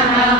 Amen.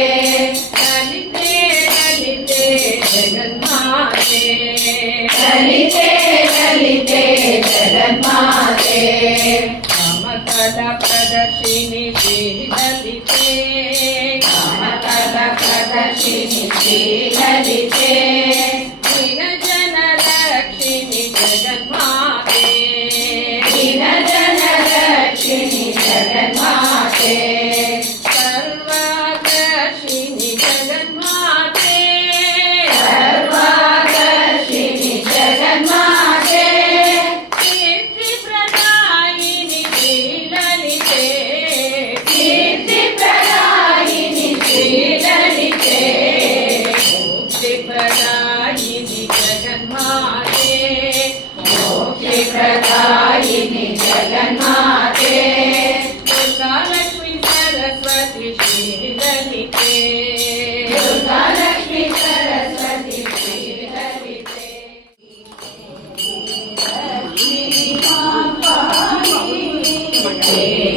say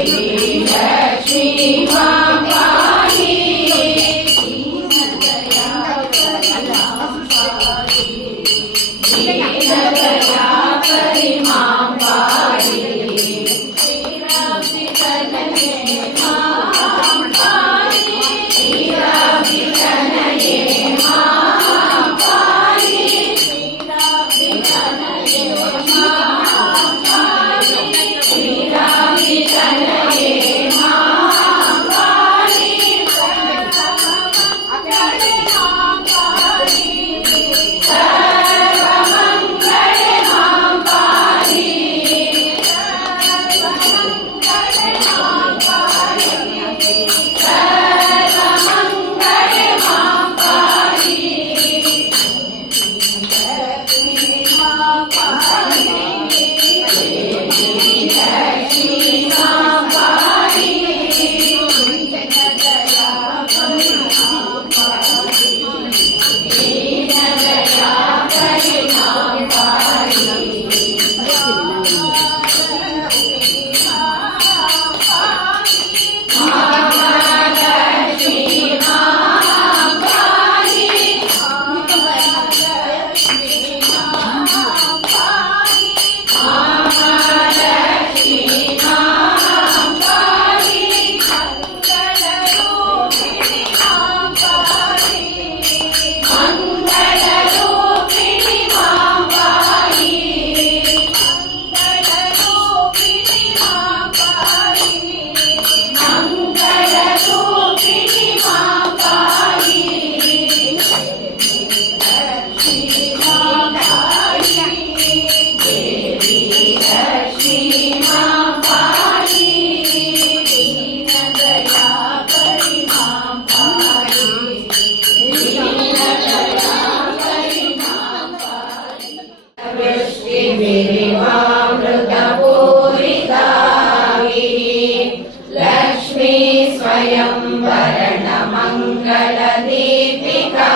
स्वयंवरणमङ्गलदीपिका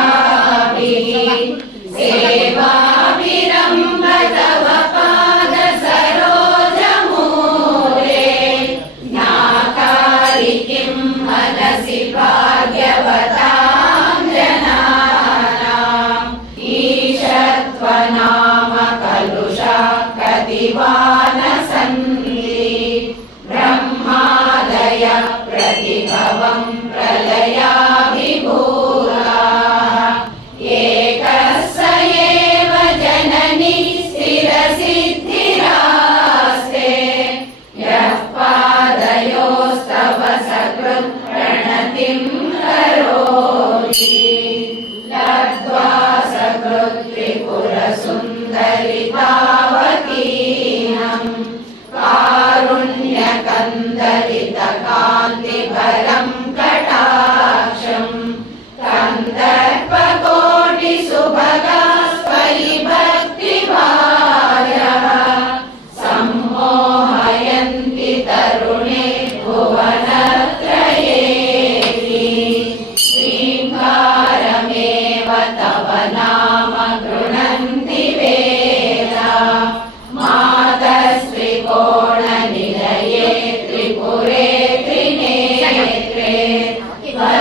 सेवाविरम्बत पादसरोजमूले नाकारि किं मनसि भाग्यवतां जनानाम् ईशत्वनाम कलुषा कतिवा प्रणतिं णतिं करोत्रिपुरसुन्दरि सकृत्रिपुरसुन्दरिता।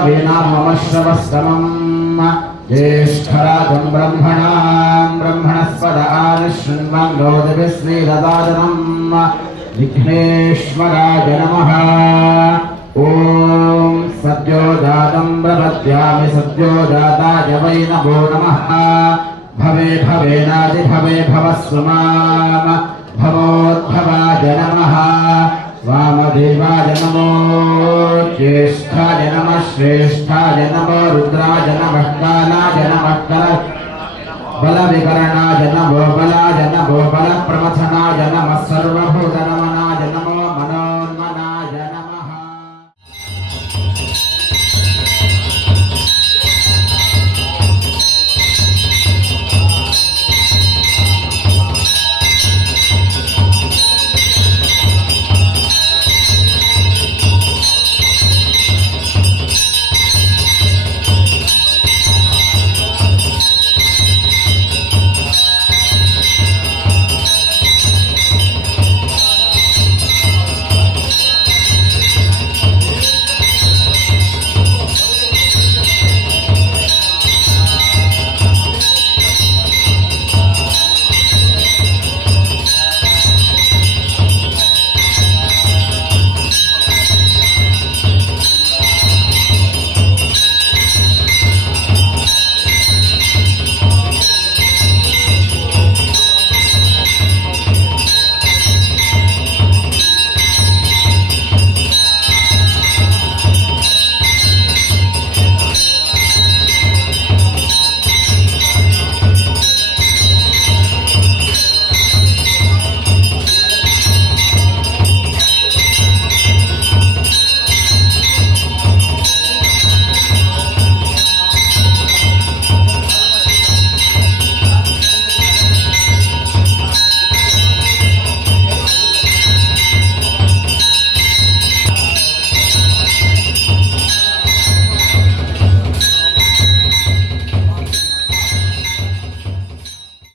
कविं कवीनामश्रवस्तमम् ज्येष्ठराजं ब्रह्मणां ब्रह्मणस्पद आनुशृण्वङ्गोदभिः श्रीददादनम् विघ्नेश्वराय नमः ॐ सद्यो जातं प्रपद्यामि सद्यो जाताय वै नमो नमः भवे भवेनादिभवे भवस्व माम भवोद्भवाय नमः वामदेवाय नमो ज्येष्ठाय श्रेष्ठा जनम रुद्रा जनमष्टाला जनमष्टल बल विकरणा जनभोबला जनभोबल प्रवचना जनम सर्वभूतनम